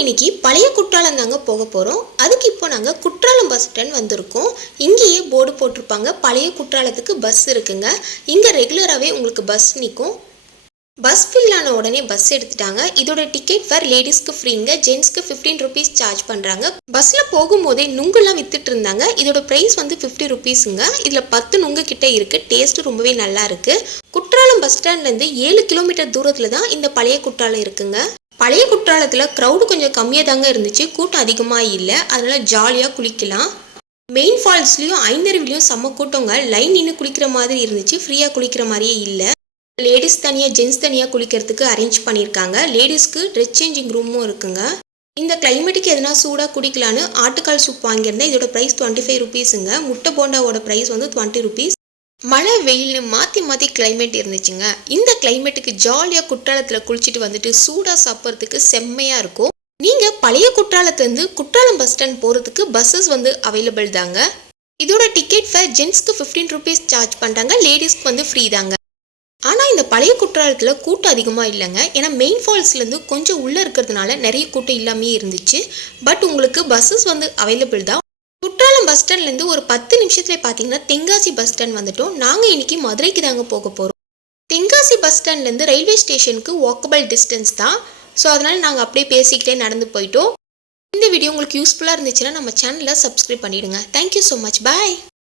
இன்னைக்கு பழைய குற்றாலம் தாங்க போக போகிறோம் அதுக்கு இப்போ நாங்கள் குற்றாலம் பஸ் ஸ்டாண்ட் வந்திருக்கோம். இங்கேயே போர்டு போட்டிருப்பாங்க. பழைய குற்றாலத்துக்கு பஸ் இருக்குங்க. இங்கே ரெகுலராகவே உங்களுக்கு பஸ் நிற்கும் பஸ் ஃபில் ஆன உடனே பஸ் எடுத்துட்டாங்க. இதோட டிக்கெட் ஃபார் லேடிஸ்க்கு ஃப்ரீங்க ஜென்ஸ்க்கு ஃபிஃப்டீன் ருபீஸ் சார்ஜ் பண்ணுறாங்க பஸ்ஸில் போகும்போதே நுங்குலாம் வித்துட்டு இருந்தாங்க. இதோட ப்ரைஸ் வந்து ஃபிஃப்டி ருபீஸுங்க இதில் பத்து நுங்கு கிட்ட இருக்குது டேஸ்ட்டு ரொம்பவே நல்லா இருக்குது குற்றாலம் பஸ் ஸ்டாண்ட்லேருந்து ஏழு கிலோமீட்டர் தூரத்தில் தான் இந்த பழைய குற்றாலம் இருக்குங்க. பழைய குற்றாலத்தில் க்ரௌடு கொஞ்சம் கம்மியாக தாங்க இருந்துச்சு. கூட்டம் அதிகமாக இல்லை. அதனால் ஜாலியாக குளிக்கலாம். மெயின் ஃபால்ஸ்லேயும் ஐந்தருவிலையும் செம்ம கூட்டங்க. லைன் நின்று குளிக்கிற மாதிரி இருந்துச்சு. ஃப்ரீயாக குளிக்கிற மாதிரியே இல்லை. லேடிஸ் தனியாக ஜென்ஸ் தனியாக குளிக்கிறதுக்கு அரேஞ்ச் பண்ணியிருக்காங்க லேடிஸ்க்கு ட்ரெஸ் சேஞ்சிங் ரூமும் இருக்குங்க. இந்த கிளைமேட்டுக்கு எதனா சூடாக குடிக்கலான்னு ஆட்டுக்கால் சூப் வாங்கியிருந்தேன். இதோட ப்ரைஸ் டுவெண்ட்டி ஃபைவ் ருபீஸுங்க முட்டை போண்டாவோட ப்ரைஸ் வந்து டுவெண்ட்டி ருபீஸ் மழை வெயில்னு மாற்றி மாற்றி கிளைமேட் இருந்துச்சுங்க. இந்த கிளைமேட்டுக்கு ஜாலியாக குற்றாலத்தில் குளிச்சுட்டு வந்துட்டு சூடாக சாப்பிட்றதுக்கு செம்மையாக இருக்கும். நீங்கள் பழைய குற்றாலத்துலேருந்து குற்றாலம் பஸ் ஸ்டாண்ட் போகிறதுக்கு பஸ்ஸஸ் வந்து அவைலபிள் தாங்க. இதோட டிக்கெட் ஃபேர் ஜென்ஸ்க்கு ஃபிஃப்டீன் ருபீஸ் சார்ஜ் பண்ணுறாங்க லேடிஸ்க்கு வந்து ஃப்ரீ தாங்க. ஆனால் இந்த பழைய குற்றாலத்தில் கூட்டம் அதிகமாக இல்லைங்க. ஏன்னா மெயின் ஃபால்ஸ்லேருந்து கொஞ்சம் உள்ளே இருக்கிறதுனால நிறைய கூட்டம் இல்லாமே இருந்துச்சு. பட் உங்களுக்கு பஸ்ஸஸ் வந்து அவைலபிள் தான். பஸ் ஸ்டாண்ட்லேருந்து ஒரு பத்து நிமிஷத்துல பார்த்தீங்கன்னா தென்காசி பஸ் ஸ்டாண்ட் வந்துட்டோம். நாங்கள் இன்றைக்கி மதுரைக்கு தாங்க போக போகிறோம் தென்காசி பஸ் ஸ்டாண்ட்லேருந்து ரயில்வே ஸ்டேஷனுக்கு வாக்கபிள் டிஸ்டன்ஸ் தான். ஸோ அதனால் நாங்கள் அப்படியே பேசிக்கிட்டே நடந்து போயிட்டோம். இந்த வீடியோ உங்களுக்கு யூஸ்ஃபுல்லாக இருந்துச்சுன்னா நம்ம சேனலை சப்ஸ்கிரைப் பண்ணிவிடுங்க தேங்க்யூ ஸோ மச் பாய்